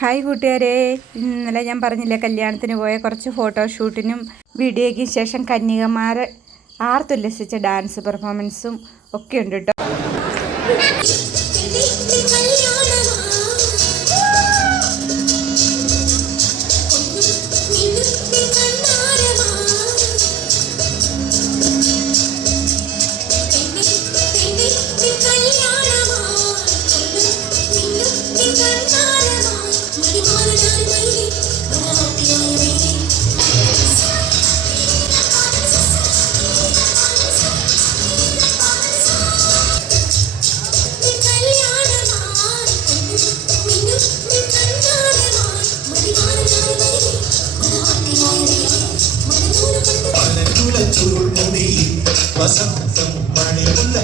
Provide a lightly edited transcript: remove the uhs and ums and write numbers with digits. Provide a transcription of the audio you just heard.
Hi കൂട്ടുകാരെ, ഇന്നലെ ഞാൻ പറഞ്ഞില്ലേ കല്യാണത്തിന് പോയ കുറച്ച് ഫോട്ടോഷൂട്ടിനും വീഡിയോയ്ക്കും ശേഷം കന്യകമാർ ആർത്തുല്ലസിച്ച ഡാൻസ് പെർഫോമൻസും ഒക്കെ ഉണ്ട് കേട്ടോ. വസന്തം മണിമുല്ല